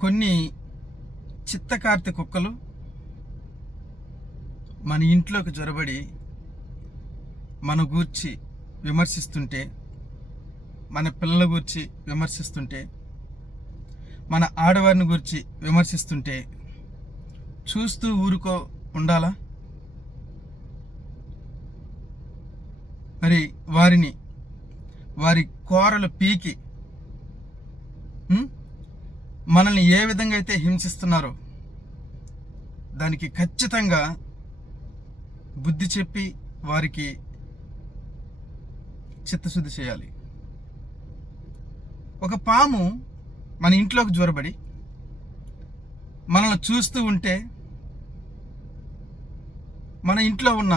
కొన్ని చిత్తకార్తె కుక్కలు మన ఇంట్లోకి జొరబడి మన గూర్చి విమర్శిస్తుంటే మన పిల్లల గురించి విమర్శిస్తుంటే మన ఆడవారిని గురించి విమర్శిస్తుంటే చూస్తూ ఊరుకో ఉండాలా? మరి వారిని వారి కోరలు పీకి మనల్ని ఏ విధంగా అయితే హింసిస్తున్నారో దానికి ఖచ్చితంగా బుద్ధి చెప్పి వారికి చిత్తశుద్ధి చేయాలి. ఒక పాము మన ఇంట్లోకి జ్వరబడి మనల్ని చూస్తూ ఉంటే మన ఇంట్లో ఉన్న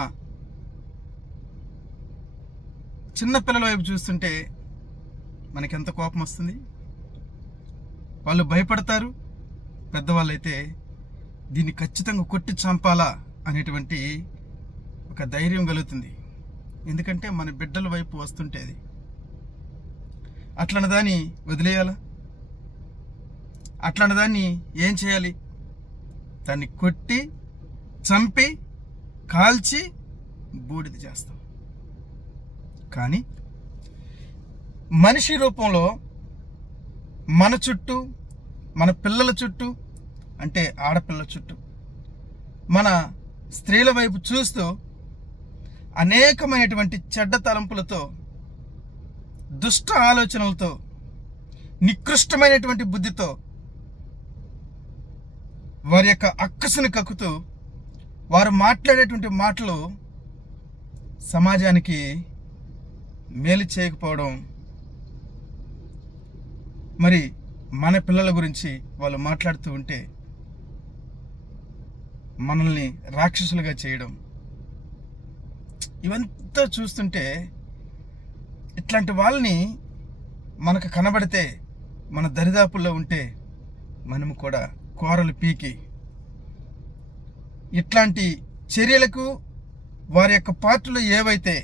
చిన్న పిల్లల వైపు చూస్తుంటే మనకెంత ఎంత కోపం వస్తుంది? వాళ్ళు భయపడతారు. పెద్దవాళ్ళు అయితే దీన్ని ఖచ్చితంగా కొట్టి చంపాలా అనేటువంటి ఒక ధైర్యం కలుగుతుంది. ఎందుకంటే మన బిడ్డల వైపు వస్తుంటే అది. అట్లాంటి దాన్ని వదిలేయాలా? అట్లాంటి దాన్ని ఏం చేయాలి? దాన్ని కొట్టి చంపి కాల్చి బూడిద చేస్తాం. కానీ మనిషి రూపంలో మన చుట్టూ మన పిల్లల చుట్టూ అంటే ఆడపిల్లల చుట్టూ మన స్త్రీల వైపు చూస్తూ అనేకమైనటువంటి చెడ్డ తలంపులతో దుష్ట ఆలోచనలతో నికృష్టమైనటువంటి బుద్ధితో వారి యొక్క అక్కసును కక్కుతూ వారు మాట్లాడేటువంటి మాటలు సమాజానికి మేలు చేయకపోవడం మరి మన పిల్లల గురించి వాళ్ళు మాట్లాడుతూ ఉంటే మనల్ని రాక్షసులుగా చేయడం. ఇవంతా చూస్తుంటే ఇట్లాంటి వాళ్ళని మనకు కనబడితే మన దరిదాపుల్లో ఉంటే మనము కూడా కూరలు పీకి. ఇట్లాంటి చర్యలకు వారి యొక్క పార్టీలు ఏవైతే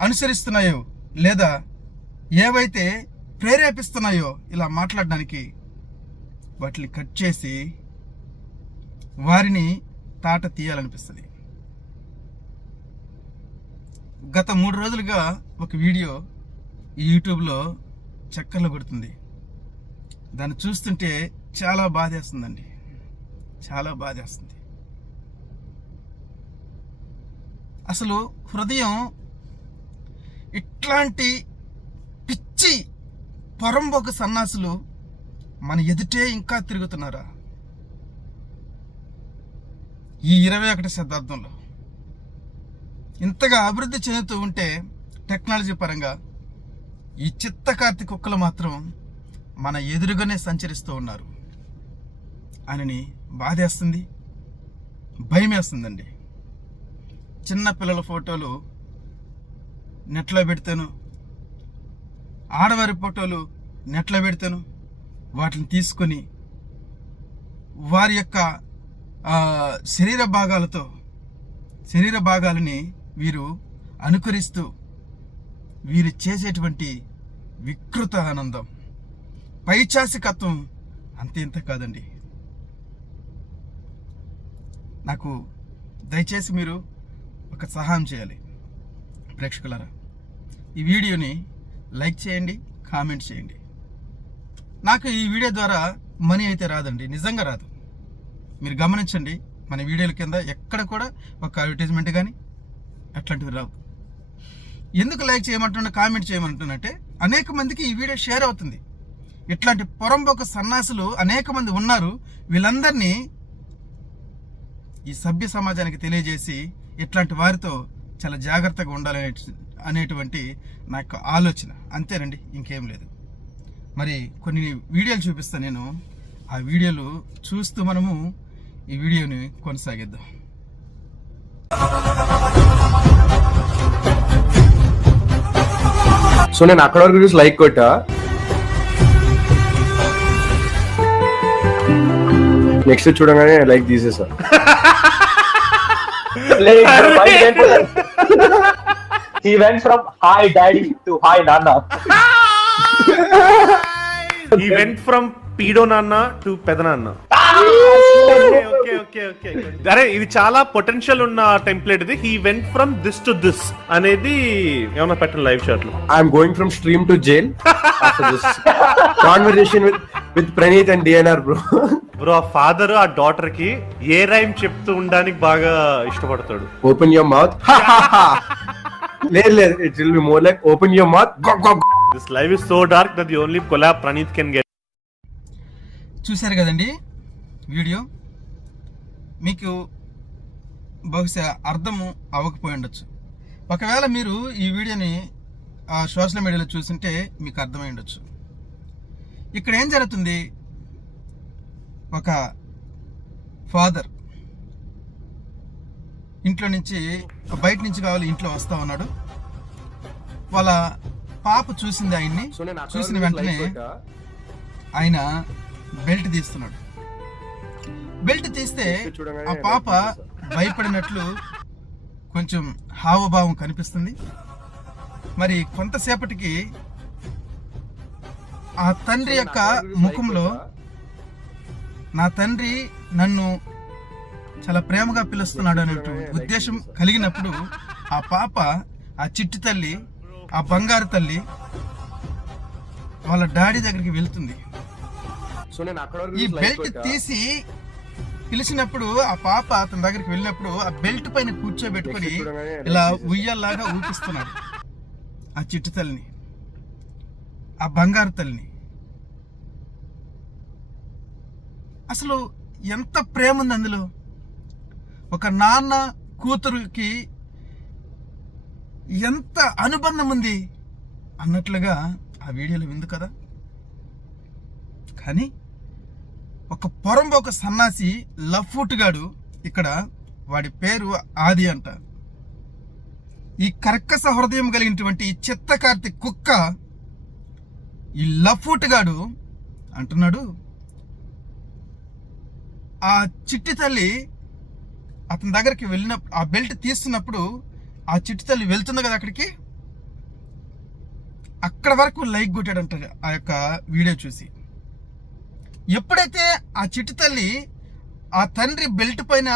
అనుసరిస్తున్నాయో లేదా ఏవైతే ప్రేరేపిస్తున్నాయో ఇలా మాట్లాడడానికి వాటిని కట్ చేసి వారిని తాట తీయాలనిపిస్తుంది. గత మూడు రోజులుగా ఒక వీడియో ఈ యూట్యూబ్లో చక్కర్లు కొడుతుంది. దాన్ని చూస్తుంటే చాలా బాధేస్తుందండి. చాలా బాధేస్తుంది. అసలు హృదయం ఇట్లాంటి పొరంబొక సన్నాసులు మన ఎదుటే ఇంకా తిరుగుతున్నారా? ఈ ఇరవై ఒకటి శతాబ్దంలో ఇంతగా అభివృద్ధి చెందుతూ ఉంటే టెక్నాలజీ పరంగా ఈ చిత్తకార్తి కుక్కలు మాత్రం మన ఎదురుగానే సంచరిస్తూ ఉన్నారు. అని బాధేస్తుంది భయమేస్తుందండి. చిన్న పిల్లల ఫోటోలు నెట్లో పెడతాను ఆడవారి ఫోటోలు నెట్లో పెడతాను. వాటిని తీసుకొని వారి యొక్క శరీర భాగాలతో శరీర భాగాలని వీరు అనుకరిస్తూ వీరు చేసేటువంటి వికృత ఆనందం. పైచాసికత్వం అంతే ఇంత కాదండి. నాకు దయచేసి మీరు ఒక సహాయం చేయాలి. ప్రేక్షకులారా ఈ వీడియోని లైక్ చేయండి కామెంట్ చేయండి. నాకు ఈ వీడియో ద్వారా మనీ అయితే రాదండి నిజంగా రాదు. మీరు గమనించండి మన వీడియోల కింద ఎక్కడ కూడా ఒక అడ్వర్టైజ్మెంట్ కానీ అట్లాంటివి రావు. ఎందుకు లైక్ చేయమంటున్నా కామెంట్ చేయమంటున్నట్టే అనేక మందికి ఈ వీడియో షేర్ అవుతుంది. ఇట్లాంటి పొరంబొక సన్నాసులు అనేక మంది ఉన్నారు వీళ్ళందరినీ ఈ సభ్య సమాజానికి తెలియజేసి ఇట్లాంటి వారితో చాలా జాగ్రత్తగా ఉండాలనే అనేటువంటి నా యొక్క ఆలోచన. అంతేనండి ఇంకేం లేదు. మరి కొన్ని వీడియోలు చూపిస్తాను నేను. ఆ వీడియోలు చూస్తూ మనము ఈ వీడియోని కొనసాగిద్దాం. సో నేను అక్కడ వరకు చూసి లైక్ కొట్టా? నెక్స్ట్ చూడగానే లైక్ తీసేసా. He went from hi daddy to hi nana. He went from paedo నాన్న టు ఓకే ఓకే అరే ఇది చాలా పొటెన్షియల్ ఉన్న టెంప్లెట్ ఇది. He went from this to this అనేది ఏమన్నా పెట్టండి లైవ్ షాట్లో. I'm going from stream to jail conversation with with Pranit and DNR bro bro ఆ ఫాదర్ ఆ డాటర్కి ఏ రైమ్ చెప్తూ ఉండడానికి బాగా ఇష్టపడతాడు. ఓపెన్ యువర్ మౌత్ లేదు లేదు. It will be more like open your mouth this live is so dark that the only collab Pranit can get చూశారు కదండి వీడియో. మీకు బహుశా అర్థము అవ్వకపోయి ఉండొచ్చు. ఒకవేళ మీరు ఈ వీడియోని ఆ సోషల్ మీడియాలో చూసింటే మీకు అర్థమై ఉండొచ్చు. ఇక్కడ ఏం జరుగుతుంది? ఒక ఫాదర్ ఇంట్లో నుంచి బయట నుంచి కావాలి ఇంట్లో వస్తా ఉన్నాడు. వాళ్ళ పాప చూసింది ఆయన్ని. చూసిన వెంటనే ఆయన బెల్ట్ తీస్తున్నాడు. బెల్ట్ తీస్తే ఆ పాప భయపడినట్లు కొంచెం హావభావం కనిపిస్తుంది. మరి కొంతసేపటికి ఆ తండ్రి యొక్క ముఖంలో నా తండ్రి నన్ను చాలా ప్రేమగా పిలుస్తున్నాడు అనేటువంటి ఉద్దేశం కలిగినప్పుడు ఆ పాప ఆ చిట్టి తల్లి ఆ బంగారు తల్లి వాళ్ళ డాడీ దగ్గరికి వెళ్తుంది. ఈ బెల్ట్ తీసి పిలిచినప్పుడు ఆ పాప అతని దగ్గరికి వెళ్ళినప్పుడు ఆ బెల్ట్ పైన కూర్చోబెట్టుకొని ఇలా ఉయ్యల్లాగా ఊపిస్తున్నాడు ఆ చిట్టు తల్లిని ఆ బంగారు తల్లిని. అసలు ఎంత ప్రేమ ఉంది అందులో? ఒక నాన్న కూతురుకి ఎంత అనుబంధం ఉంది అన్నట్లుగా ఆ వీడియోలో ఉంది కదా. కానీ ఒక పొరంబోక సన్నాసి లఫ్ఫుట్ గాడు ఇక్కడ వాడి పేరు ఆది అంట. ఈ కర్కస హృదయం కలిగినటువంటి ఈ చిత్త కార్తీక్ కుక్క ఈ లఫ్ఫుట్ గాడు అంటున్నాడు ఆ చిట్టి తల్లి అతని దగ్గరికి వెళ్ళిన ఆ బెల్ట్ తీస్తున్నప్పుడు ఆ చిట్టి తల్లి వెళ్తుంది కదా అక్కడికి? అక్కడ వరకు లైక్ కొట్టాడంట ఆ యొక్క వీడియో చూసి. ఎప్పుడైతే ఆ చిట్టి తల్లి ఆ తండ్రి బెల్ట్ పైన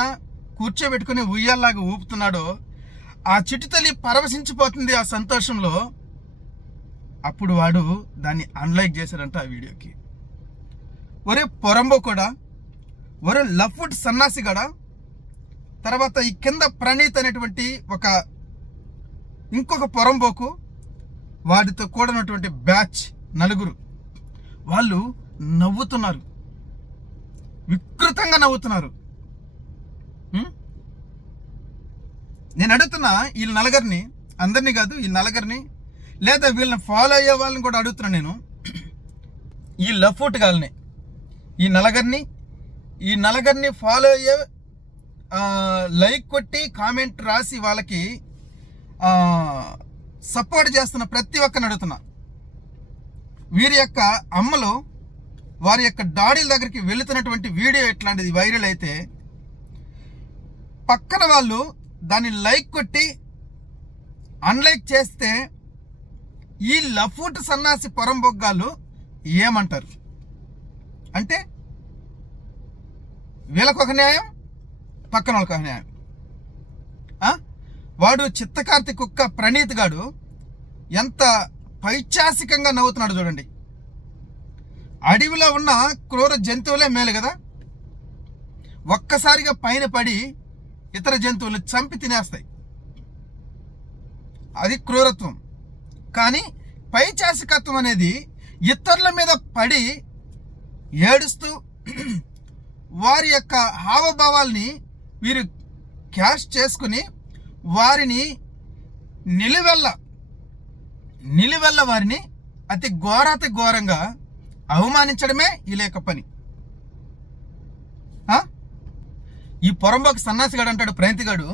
కూర్చోబెట్టుకుని ఉయ్యాల్లాగా ఊపుతున్నాడో ఆ చిట్టి తల్లి పరవశించిపోతుంది ఆ సంతోషంలో. అప్పుడు వాడు దాన్ని అన్లైక్ చేశాడంట ఆ వీడియోకి. ఒరే పొరంబో కూడా ఒరే లఫ్వుడ్ సన్నాసి కూడా తర్వాత ఈ కింద ప్రణీత్ అనేటువంటి ఒక ఇంకొక పొరంబోకు వాడితో కూడినటువంటి బ్యాచ్ నలుగురు. వాళ్ళు నవ్వుతున్నారు. వికృతంగా నవ్వుతున్నారు. నేను అడుగుతున్నా వీళ్ళ నలుగురిని అందరినీ కాదు ఈ నలుగురిని లేదా వీళ్ళని ఫాలో అయ్యే వాళ్ళని కూడా అడుగుతున్నా నేను. ఈ లఫ్ట్ గాల్ని ఈ నలగర్ని ఈ నలగర్ని ఫాలో అయ్యే లైక్ కొట్టి కామెంట్ రాసి వాళ్ళకి సపోర్ట్ చేస్తున్న ప్రతి ఒక్కరిని అడుగుతున్నా. వీరి యొక్క అమ్మలు వారి యొక్క డాడీల దగ్గరికి వెళుతున్నటువంటి వీడియో ఎట్లాంటిది వైరల్ అయితే పక్కన వాళ్ళు దాన్ని లైక్ కొట్టి అన్లైక్ చేస్తే ఈ లఫూట్ సన్నాసి పొరంబొగ్గాలు ఏమంటారు? అంటే వీళ్ళకొక న్యాయం? పక్కన వాళ్ళకి న్యాయం వాడు చిత్తకార్తి కుక్క ప్రణీత్ గాడు ఎంత పైచాసికంగా నవ్వుతున్నాడు చూడండి. అడవిలో ఉన్న క్రూర జంతువులే మేలు కదా. ఒక్కసారిగా పైన పడి ఇతర జంతువులు చంపి తినేస్తాయి. అది క్రూరత్వం. కానీ పైచాసికత్వం అనేది ఇతరుల మీద పడి ఏడుస్తూ వారి యొక్క హావభావాల్ని వీరు క్యాష్ చేసుకుని వారిని నిలువెల్ల నిలువెల్ల వారిని అతి ఘోరాతి ఘోరంగా అవమానించడమే ఈ లేక పని. ఆ? ఈ పొరంబోకు సన్నాసిగాడు అంటాడు ప్రణతిగాడు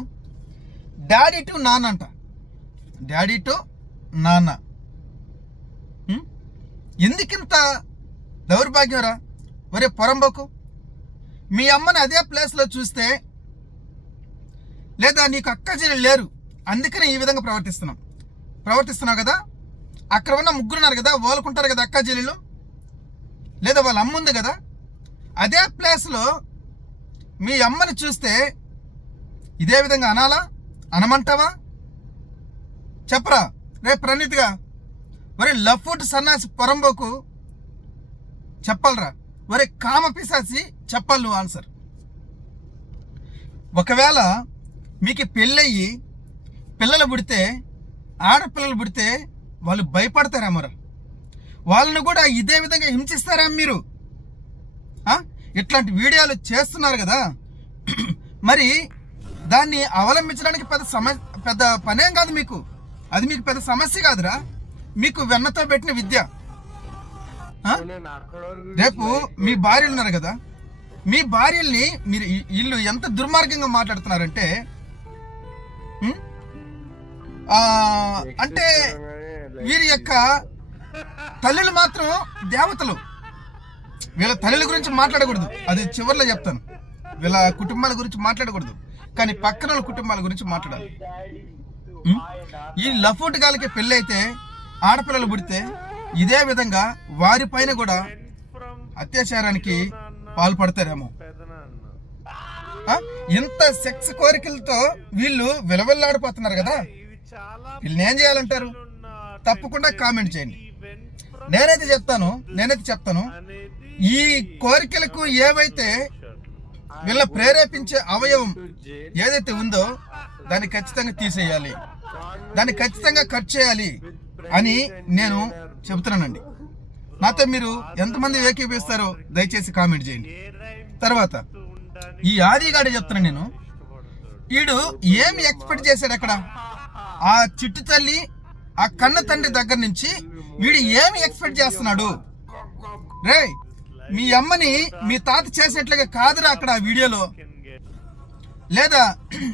డాడీ టు నాన్న అంట. డాడీ టు నాన్న ఎందుకింత ఎందుకింత దౌర్భాగ్యరా ఒరే పొరంబోకు మీ అమ్మని అదే ప్లేస్లో చూస్తే లేదా నీకు అక్క చెల్లి లేరు. అందుకనే ఈ విధంగా ప్రవర్తిస్తున్నాం. ప్రవర్తిస్తున్నావు కదా? అక్కడ ఉన్న ముగ్గురున్నారు కదా? వాళ్ళకుంటారు కదా అక్క చెల్లెలు లేదా వాళ్ళ అమ్మ ఉంది కదా? అదే ప్లేస్లో మీ అమ్మని చూస్తే ఇదే విధంగా అనాలా? అనమంటావా? చెప్పరా? రే ప్రణీత్గా మరి లఫ్ట్ సన్నాసి పొరంబోకు చెప్పాలరా. వరే కామ పిశాసి చెప్పాలి నువ్వు ఆన్సర్. ఒకవేళ మీకు పెళ్ళయ్యి పిల్లలు పుడితే ఆడపిల్లలు పుడితే వాళ్ళు భయపడతారా మరి? వాళ్ళని కూడా ఇదే విధంగా హింసిస్తారా మీరు? ఇట్లాంటి వీడియోలు చేస్తున్నారు కదా? మరి దాన్ని అవలంబించడానికి పెద్ద సమ పెద్ద పనేం కాదు మీకు. అది మీకు పెద్ద సమస్య కాదురా. మీకు వెన్నతో పెట్టిన విద్య. రేపు మీ భార్యలు ఉన్నారు కదా? మీ భార్యల్ని మీరు వీళ్ళు ఎంత దుర్మార్గంగా మాట్లాడుతున్నారంటే అంటే వీరి యొక్క తల్లులు మాత్రం దేవతలు. వీళ్ళ తల్లుల గురించి మాట్లాడకూడదు. అది చివరిలో చెప్తాను. వీళ్ళ కుటుంబాల గురించి మాట్లాడకూడదు. కానీ పక్కన వాళ్ళ కుటుంబాల గురించి మాట్లాడాలి. ఈ లఫూట్ గాలికి పెళ్ళైతే ఆడపిల్లలు పుడితే ఇదే విధంగా వారిపైన కూడా అత్యాచారానికి పాల్పడతారేమో. ఇంత సెక్స్ కోరికలతో వీళ్ళు విలవెల్లాడిపోతున్నారు కదా. వీళ్ళని ఏం చేయాలంటారు? తప్పకుండా కామెంట్ చేయండి. నేనైతే చెప్తాను నేనైతే చెప్తాను. ఈ కోరికలకు ఏవైతే వీళ్ళ ప్రేరేపించే అవయవం ఏదైతే ఉందో దాన్ని ఖచ్చితంగా తీసేయాలి. దాన్ని ఖచ్చితంగా కట్ చేయాలి అని నేను చెబుతున్నానండి. నాతో మీరు ఎంతమంది ఏకీపిస్తారో దయచేసి కామెంట్ చేయండి. తర్వాత ఈ ఆదిగాడు చెప్తున్నా నేను. వీడు ఏమి ఎక్స్పెక్ట్ చేశాడు అక్కడ? ఆ చిట్టు తల్లి ఆ కన్న తండ్రి దగ్గర నుంచి వీడు ఏమి ఎక్స్పెక్ట్ చేస్తున్నాడు? రే మీ అమ్మని మీ తాత చేసినట్లుగా కాదురా అక్కడ ఆ వీడియోలో. లేదా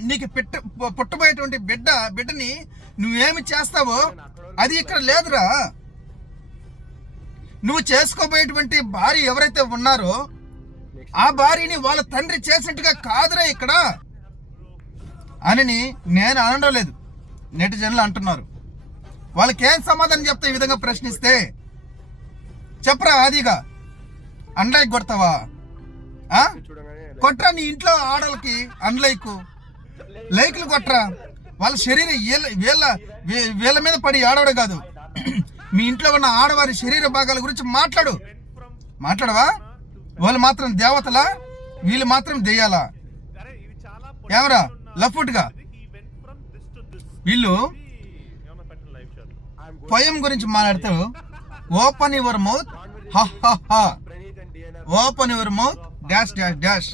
నీకు పెట్ట పుట్టబోయేటువంటి బిడ్డ బిడ్డని నువ్వేమి చేస్తావో అది ఇక్కడ లేదురా. నువ్వు చేసుకోబోయేటువంటి భార్య ఎవరైతే ఉన్నారో ఆ భార్యని వాళ్ళ తండ్రి చేసినట్టుగా కాదురా ఇక్కడ. అని నేను అనడం లేదు. నెటిజన్లు అంటున్నారు. వాళ్ళకేం సమాధానం చెప్తా ఈ విధంగా ప్రశ్నిస్తే? చెప్పరా ఆదిగా? అండ్లైక్ కొడతావా? కొట్రా నీ ఇంట్లో ఆడలకి అన్లైక్. లైక్లు కొట్రా. వాళ్ళ శరీరం వీళ్ళ వీళ్ళ వీళ్ళ మీద పడి ఆడవడం కాదు. మీ ఇంట్లో ఉన్న ఆడవారి శరీర భాగాల గురించి మాట్లాడు. మాట్లాడవా? వాళ్ళు మాత్రం దేవతలా? వీళ్ళు మాత్రం దెయ్యాలా? ఏమరా లఫ్ట్గా? వీళ్ళు పొయం గురించి మాట్లాడతారు open your mouth open your mouth dash dash dash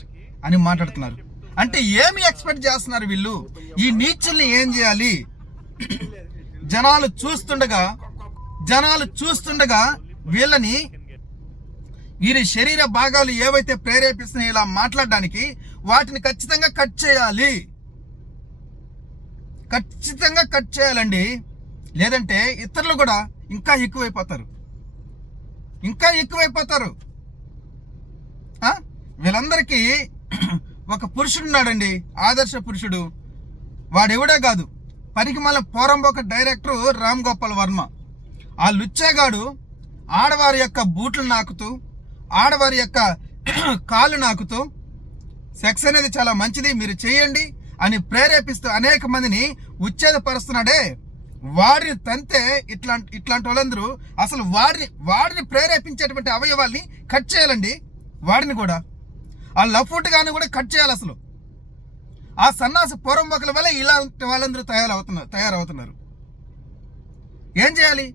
అని మాట్లాడుతున్నారు. అంటే ఏమి ఎక్స్పెక్ట్ చేస్తున్నారు వీళ్ళు? ఈ నీచుల్ని ఏం చేయాలి? జనాలు చూస్తుండగా జనాలు చూస్తుండగా వీళ్ళని వీరి శరీర భాగాలు ఏవైతే ప్రేరేపిస్తున్నాయో ఇలా మాట్లాడడానికి వాటిని ఖచ్చితంగా కట్ చేయాలి. ఖచ్చితంగా కట్ చేయాలండి. లేదంటే ఇతరులు కూడా ఇంకా ఎక్కువైపోతారు. ఇంకా ఎక్కువైపోతారు. వీళ్ళందరికీ ఒక పురుషుడు ఉన్నాడండి ఆదర్శ పురుషుడు. వాడెవడే కాదు పనికి మళ్ళీ పోరంబోక డైరెక్టర్ రామ్ గోపాల్ వర్మ. ఆ లుచ్చేగాడు ఆడవారి యొక్క బూట్లు నాకుతూ ఆడవారి యొక్క కాలు నాకుతూ సెక్స్ అనేది చాలా మంచిది మీరు చేయండి అని ప్రేరేపిస్తూ అనేక మందిని ఉచ్ఛేదపరుస్తున్నాడే. వాడిని తంతే ఇట్లాంటి ఇట్లాంటి వాళ్ళందరూ అసలు వాడిని వాడిని ప్రేరేపించేటువంటి అవయవాల్ని కట్ చేయాలండి వాడిని కూడా. ఆ లఫ్ట్ గాని కూడా కట్ చేయాలి అసలు. ఆ సన్నాసి పూర్వంబకుల వల్ల ఇలాంటి వాళ్ళందరూ తయారవుతున్నారు తయారవుతున్నారు. ఏం చేయాలి?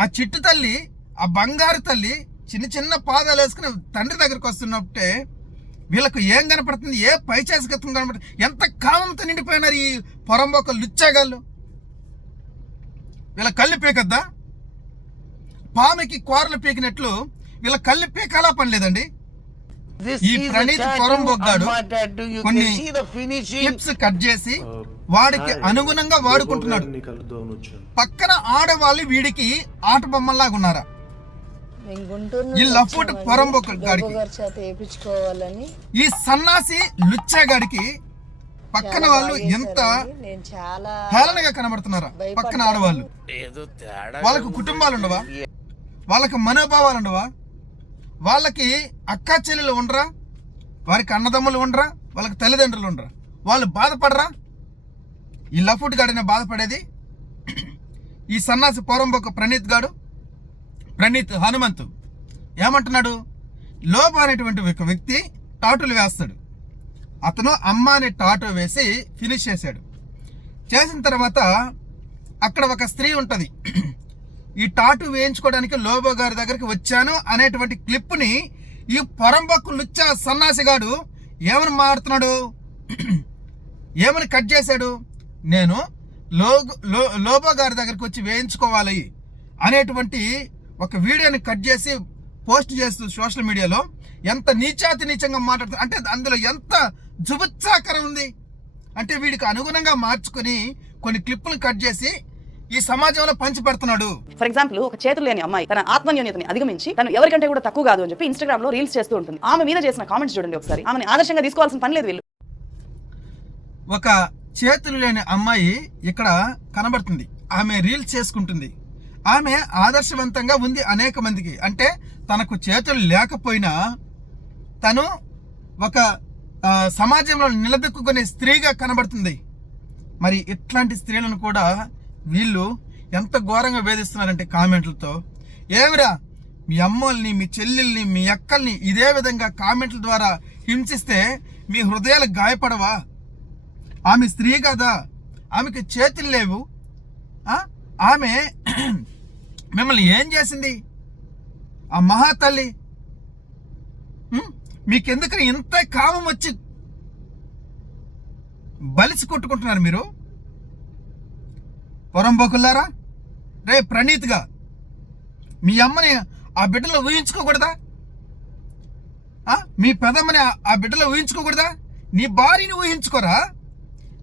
ఆ చిట్టు తల్లి ఆ బంగారు తల్లి చిన్న చిన్న పాదాలు వేసుకుని తండ్రి దగ్గరికి వస్తున్నప్పుడే వీళ్ళకు ఏం కనపడుతుంది? ఏ పైచేసగత్వం కనపడుతుంది? ఎంత కామంతో నిండిపోయినారు ఈ పొరంబొక్క లుచ్చాగాళ్ళు? వీళ్ళ కళ్ళు పీకద్దా? పాముకి కూరలు పీకినట్లు వీళ్ళ కళ్ళు పీకాలా పని లేదండి. ఈ ప్రణీత్ పొరంబొగ్గాడు కొన్ని can see the finishing. Clips cut చేసి వాడికి అనుగుణంగా వాడుకుంటున్నాడు. పక్కన ఆడవాళ్ళు వీడికి ఆట బొమ్మల్లాగా ఉన్నారా? లఫ్ట్. పొరంబొక్క గాడికి. ఈ సన్నాసి లుచ్చాగాడికి పక్కన వాళ్ళు ఎంత చేశారండి. నేను చాలా హేళనగా కనబడుతున్నారా? పక్కన ఆడవాళ్ళు. ఏదో తేడా వాళ్ళకు కుటుంబాలు ఉండవా వాళ్ళకి మనోభావాలు ఉండవా వాళ్ళకి అక్కా చెల్లెలు ఉండరా? వారికి అన్నదమ్ములు ఉండరా? వాళ్ళకి తల్లిదండ్రులు ఉండరా? వాళ్ళు బాధపడరా? ఈ లఫుట్ గాడనే బాధపడేది ఈ సన్నాసి పోరంబొక్క ప్రణీత్ గాడు. ప్రణీత్ హనుమంతు. ఏమంటున్నాడు? లోబ అనేటువంటి ఒక వ్యక్తి టాటులు వేస్తాడు. అతను అమ్మ అనే టాటూ వేసి ఫినిష్ చేశాడు. చేసిన తర్వాత అక్కడ ఒక స్త్రీ ఉంటుంది. ఈ టాటూ వేయించుకోవడానికి లోబో గారి దగ్గరికి వచ్చాను అనేటువంటి క్లిప్ని ఈ పొరంబొక్కు లుచ్చా సన్నాసిగాడు ఏమని మారుతున్నాడు? ఏమని కట్ చేశాడు? నేను లో లోబో గారి దగ్గరికి వచ్చి వేయించుకోవాలి అనేటువంటి ఒక వీడియోని కట్ చేసి పోస్ట్ చేస్తూ సోషల్ మీడియాలో ఎంత నీచాతి నీచంగా మాట్లాడుతుంది అంటే అందులో ఎంత జుబుత్సాకరం ఉంది? అంటే వీడికి అనుగుణంగా మార్చుకొని కొన్ని క్లిప్పులు కట్ చేసి ఈ సమాజంలో పంచి పెడుతున్నాడు. ఫర్ ఎగ్జాంపుల్ ఒక చేతులు లేని అమ్మాయి తన ఆత్మన్యూన్యతని అధిగమించి తను ఎవరికంటే కూడా తక్కువ కాదు అని చెప్పి ఇన్స్టాగ్రామ్లో రీల్స్ చేస్తూ ఉంటుంది. ఆమె మీద చేసిన కామెంట్స్ చూడండి ఒకసారి. ఆమెను ఆదర్శంగా తీసుకోవాల్సిన పని లేదు వీళ్ళు. ఒక చేతులు లేని అమ్మాయి ఇక్కడ కనబడుతుంది. ఆమె రీల్స్ చేసుకుంటుంది. ఆమె ఆదర్శవంతంగా ఉంది అనేక మందికి. అంటే తనకు చేతులు లేకపోయినా తను ఒక సమాజంలో నిలదొక్కునే స్త్రీగా కనబడుతుంది. మరి ఇట్లాంటి స్త్రీలను కూడా వీళ్ళు ఎంత ఘోరంగా వేధిస్తున్నారంటే కామెంట్లతో ఏమిరా మీ అమ్మల్ని మీ చెల్లెల్ని మీ అక్కల్ని ఇదే విధంగా కామెంట్ల ద్వారా హింసిస్తే మీ హృదయాలు గాయపడవా? ఆమె స్త్రీ కదా? ఆమెకి చేతులు లేవు. ఆమె మిమ్మల్ని ఏం చేసింది? ఆ మహాతల్లి? మీకెందుకు ఇంత కామం వచ్చి బలిసి కొట్టుకుంటున్నారు మీరు? పొరంబోకుల్లారా రే ప్రణీత్గా మీ అమ్మని ఆ బిడ్డలో ఊహించుకోకూడదా? మీ పెదమ్మని ఆ- బిడ్డలో ఊహించుకోకూడదా? నీ భార్యని ఊహించుకోరా?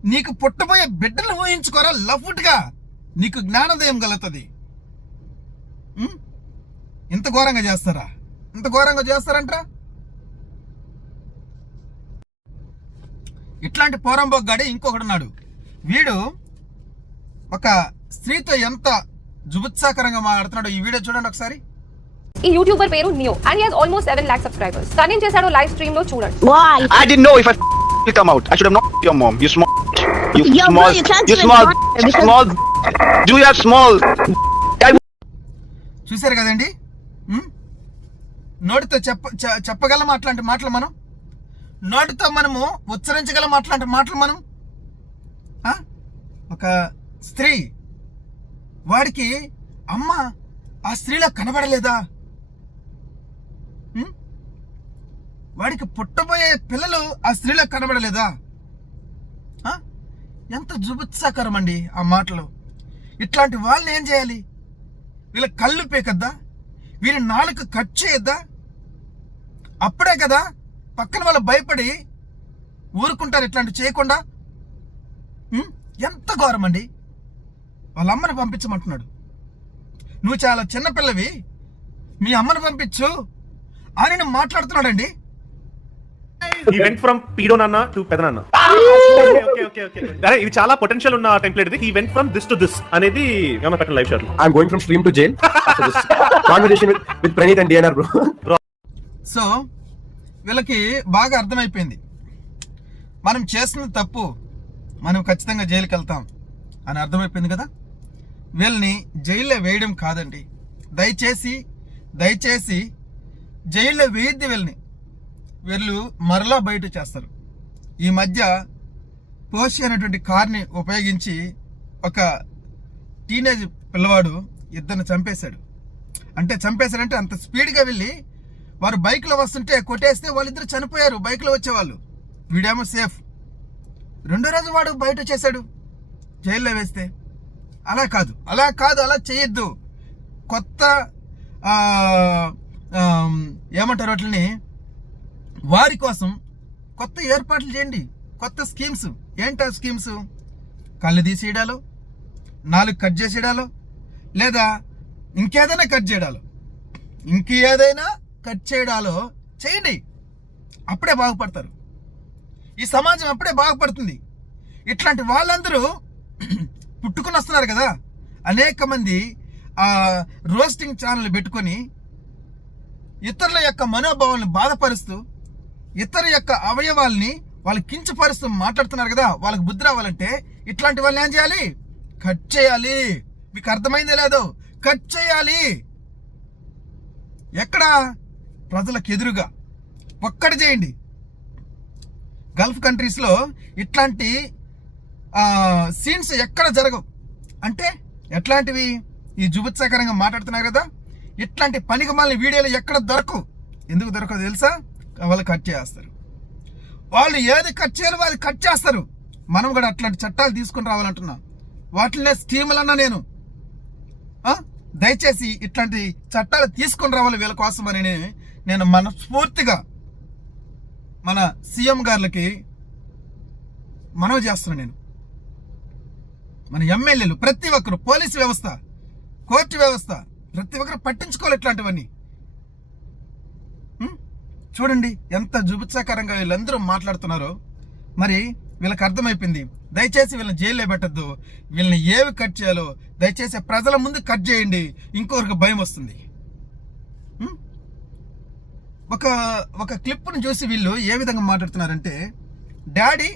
నీకు పుట్టబోయే బిడ్డలు ఊహించుకోరా? లఫ్ట్గా నీకు జ్ఞానోదయం కలుగుతుంది. ఇంత ఘోరంగా చేస్తారా ఇంత ఘోరంగా చేస్తారంట్రా ఇట్లాంటి పోరంబొగ్గాడే ఇంకొకడున్నాడు వీడు ఒక స్త్రీతో ఎంత జుబుత్సాకరంగా మాట్లాడుతున్నాడు ఈ వీడియో చూడండి ఒకసారి ఈ యూట్యూబర్ పేరు Neo and has almost seven lakh subscribers తను ఏం చేశాడో లైవ్ స్ట్రీమ్లో చూడండి I didn't know if I f- come out. I should have not your mom. You small. You Yo, bro, small. you can't you small. Small. Do you have small? చూశారు కదండి? నోటితో చెప్ప చెప్పగలం అట్లాంటి మాటలు మనం? నోటితో మనము ఉచ్చరించగలం అట్లాంటి మాటలు మనం? ఒక స్త్రీ వాడికి అమ్మ ఆ స్త్రీలో కనబడలేదా? వాడికి పుట్టబోయే పిల్లలు ఆ స్త్రీలో కనబడలేదా? ఎంత జుబుత్సాకరం అండి ఆ మాటలు. ఇట్లాంటి వాళ్ళని ఏం చేయాలి? వీళ్ళ కళ్ళు పేకద్దా? వీరి నాలుక కట్ చేయొద్దా? అప్పుడే కదా పక్కన వాళ్ళు భయపడి ఊరుకుంటారు ఇట్లాంటి చేయకుండా? ఎంత ఘోరం అండి. వాళ్ళ అమ్మని పంపించమంటున్నాడు. నువ్వు చాలా చిన్నపిల్లవి మీ అమ్మని పంపించు. అని నేను మాట్లాడుతున్నాడండి. ఈ వెంట్ ఫ్రమ్ పీడో నాన్న టు పెదనాన్న ఇది చాలా పొటెన్షియల్ ఉన్న టెంప్లెట్ ఇది. He went from this to this అనేది ఏమన్నా పెట్టండి live shot from stream to jail after this conversation with, with Pranit and DNR, bro. So వీళ్ళకి బాగా అర్థమైపోయింది. మనం చేస్తున్న తప్పు మనం ఖచ్చితంగా జైలుకి వెళ్తాం అని అర్థమైపోయింది కదా? వీళ్ళని జైల్లో వేయడం కాదండి. దయచేసి దయచేసి జైల్లో వేయద్ది వీళ్ళని. వీళ్ళు మరలా బయట చేస్తారు. ఈ మధ్య పోషి అనేటువంటి కార్ని ఉపయోగించి ఒక టీనేజ్ పిల్లవాడు ఇద్దరిని చంపేశాడు. అంటే చంపేశాడంటే అంత స్పీడ్గా వెళ్ళి వారు బైక్లో వస్తుంటే కొట్టేస్తే వాళ్ళిద్దరు చనిపోయారు బైక్లో వచ్చేవాళ్ళు. వీడేమో సేఫ్. రెండో రోజు వాడు బయట వచ్చేసాడు జైల్లో వేస్తే. అలా కాదు అలా కాదు అలా చేయొద్దు. కొత్త ఏమంటారు వాటిని? వారి కోసం కొత్త ఏర్పాట్లు చేయండి. కొత్త స్కీమ్స్. ఏంటా స్కీమ్స్? కళ్ళు తీసేయడాలు నాలుగు కట్ చేసేయడాలు లేదా ఇంకేదైనా కట్ చేయడాలు. ఇంకేదైనా కట్ చేయడాలో చేయండి. అప్పుడే బాగుపడతారు. ఈ సమాజం అప్పుడే బాగుపడుతుంది. ఇట్లాంటి వాళ్ళందరూ పుట్టుకుని వస్తున్నారు కదా. అనేక మంది ఆ రోస్టింగ్ ఛానల్ పెట్టుకొని ఇతరుల యొక్క మనోభావాలను బాధపరుస్తూ ఇతర యొక్క అవయవాల్ని వాళ్ళు కించపరుస్తూ మాట్లాడుతున్నారు కదా వాళ్ళకి బుద్ధి రావాలంటే ఇట్లాంటి వాళ్ళని ఏం చేయాలి? కట్ చేయాలి. మీకు అర్థమైందే లేదో? కట్ చేయాలి. ఎక్కడ? ప్రజలకు ఎదురుగా. ఒక్కటి చేయండి. గల్ఫ్ కంట్రీస్లో ఇట్లాంటి సీన్స్ ఎక్కడ జరగవు. అంటే ఎట్లాంటివి? ఈ జుబుత్సాకరంగా మాట్లాడుతున్నారు కదా ఇట్లాంటి పనికి మళ్ళీ వీడియోలు ఎక్కడ దొరకవు. ఎందుకు దొరకదు తెలుసా? వాళ్ళు కట్ చేస్తారు. వాళ్ళు ఏది కట్ చేయాలో వాళ్ళు కట్ చేస్తారు. మనం కూడా అట్లాంటి చట్టాలు తీసుకుని రావాలంటున్నా. వాటినే స్కీములన్నా నేను. దయచేసి ఇట్లాంటి చట్టాలు తీసుకొని రావాలి వీళ్ళ కోసం నేను- నేను మనస్ఫూర్తిగా మన సీఎం గారికి మనవి చేస్తున్నాను నేను. మన ఎమ్మెల్యేలు ప్రతి ఒక్కరు పోలీసు వ్యవస్థ కోర్టు వ్యవస్థ ప్రతి ఒక్కరు పట్టించుకోవాలి ఇట్లాంటివన్నీ. చూడండి ఎంత జుబుత్సాకరంగా వీళ్ళందరూ మాట్లాడుతున్నారో. మరి వీళ్ళకి అర్థమైపోయింది. దయచేసి వీళ్ళని జైల్లో పెట్టద్దు. వీళ్ళని ఏవి కట్ చేయాలో దయచేసి ప్రజల ముందు కట్ చేయండి. ఇంకొకరికి భయం వస్తుంది. ఒక ఒక క్లిప్ను చూసి వీళ్ళు ఏ విధంగా మాట్లాడుతున్నారంటే డాడీ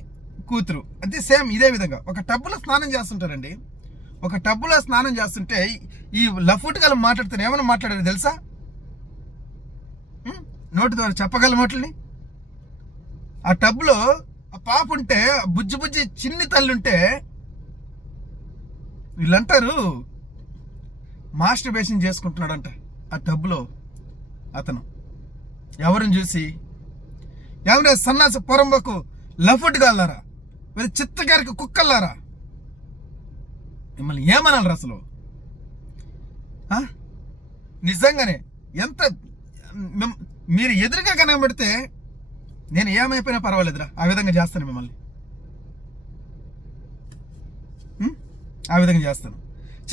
కూతురు అది సేమ్ ఇదే విధంగా. ఒక టబ్బులో స్నానం చేస్తుంటారండి. ఒక టబ్బులో స్నానం చేస్తుంటే ఈ లఫూట్ గల మాట్లాడుతున్న ఏమైనా మాట్లాడారు తెలుసా? నోటి ద్వారా చెప్పగల మాటల్ని ఆ టబ్లో ఆ పాప ఉంటే ఆ బుజ్జి బుజ్జి చిన్ని తల్లి ఉంటే వీళ్ళంటారు మాస్టర్ బేషన్ చేసుకుంటున్నాడంట ఆ టబ్లో అతను. ఎవరిని చూసి? ఎవరే సన్నాస పొరంబకు లఫుట్ గాలారా మరి చిత్తగారికి కుక్కల్లారా? మిమ్మల్ని ఏమనాలి అసలు? ఆ? నిజంగానే ఎంత మీరు ఎదురుగా కనబడితే నేను ఏమైపోయినా పర్వాలేదురా. ఆ విధంగా చేస్తాను మిమ్మల్ని. ఆ విధంగా చేస్తాను.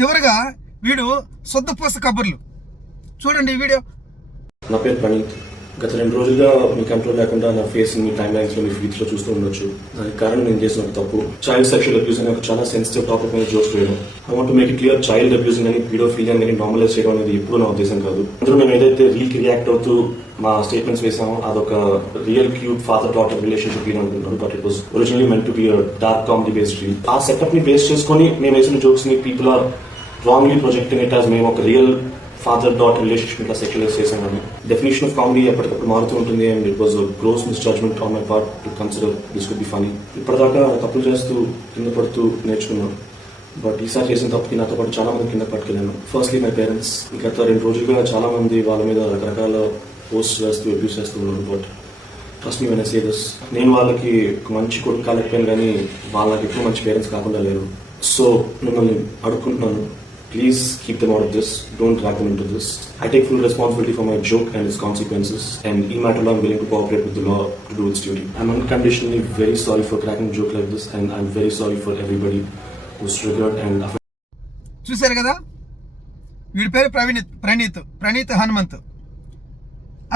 చివరిగా వీడు శుద్ధపూస కబుర్లు. చూడండి ఈ వీడియో. నా పేరు ప్రణీత్. గత రెండు రోజులుగా మీ కంట్రోల్ లేకుండా నా ఫేస్ మీ టైమ్ లైన్స్లో మీ ఫీడ్స్లో చూస్తూ ఉండొచ్చు. దానికి కారణం నేను చేసిన ఒక తప్పు. చైల్డ్ సెక్షువల్ అబ్యూస్ అనే ఒక చాలా సెన్సిటివ్ టాపిక్ మీద జోక్స్ వేయడం. I want make it clear child abuse అని పీడోఫీలియన్ అని నార్మలైజ్ చేయడం అనేది ఎప్పుడూ నా ఉద్దేశం కాదు. అందులో మేము ఏదైతే రీల్కి రియాక్ట్ అవుతూ మా స్టేట్మెంట్స్ వేసామో అదొక real cute father daughter relationship అనుకుంటున్నాను. But it was originally meant to be dark comedy based reel ఆ సెటప్ని బేస్ చేసుకొని మేము వేసిన జోక్స్ని people are wrongly projecting it as మేము ఒక రియల్ ఫాదర్ డాటర్ రిలేషన్షిప్ ఇట్లా సెక్యులైజ్ చేశాను డెఫినేషన్ ఆఫ్ కామెడీ ఎప్పటికప్పుడు మారుతూ ఉంటుంది and it was gross misjudgement on my part to consider this could be funny ఇప్పటిదాకా తప్పులు చేస్తూ కింద పడుతూ నేర్చుకున్నాను. బట్ ఈసారి చేసిన తప్పుకి నాతో పాటు చాలా మంది కింద పట్టుకెళ్ళాను. ఫస్ట్లీ మై పేరెంట్స్ గత రెండు రోజులుగా చాలా మంది వాళ్ళ మీద రకరకాల పోస్ట్ చేస్తూ అబ్యూస్ చేస్తూ ఉన్నారు. But trust me when say this నేను వాళ్ళకి మంచి కొడుకు కాలేకపోయాను కానీ వాళ్ళకి ఎక్కువ మంచి పేరెంట్స్ కాకుండా లేరు. సో మిమ్మల్ని అడుక్కుంటున్నాను. Please keep them out of this don't drag them into this I take full responsibility for my joke and its consequences and I'm willing to cooperate with the law to law its duty. I'm unconditionally very sorry very cracking a joke joke this, and and very very for everybody who's triggered and and చూశారు కదా? వీడి పేరు ప్రవీణిత్ ప్రణీత్ ప్రణీత్ హనుమంత్.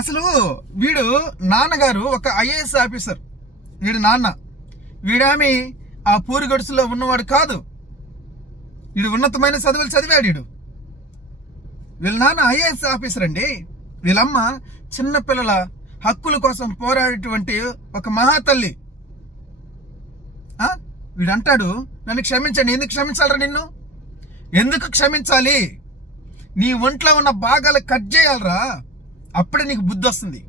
అసలు వీడు నాన్నగారు ఒక IAS officer. వీడు నాన్న. వీడామి ఆ పూరి గడుసులో ఉన్నవాడు కాదు. వీడు ఉన్నతమైన చదువులు చదివాడు వీడు వీళ్ళ నాన్న ఐఏఎస్ ఆఫీసర్ అండి. వీళ్ళమ్మ చిన్నపిల్లల హక్కుల కోసం పోరాడేటువంటి ఒక మహాతల్లి. ఆ? వీడు అంటాడు నన్ను క్షమించండి ఎందుకు క్షమించాలరా నిన్ను? ఎందుకు క్షమించాలి? నీ ఒంట్లో ఉన్న భాగాలు కట్ చేయాలరా. అప్పుడే నీకు బుద్ధి వస్తుంది.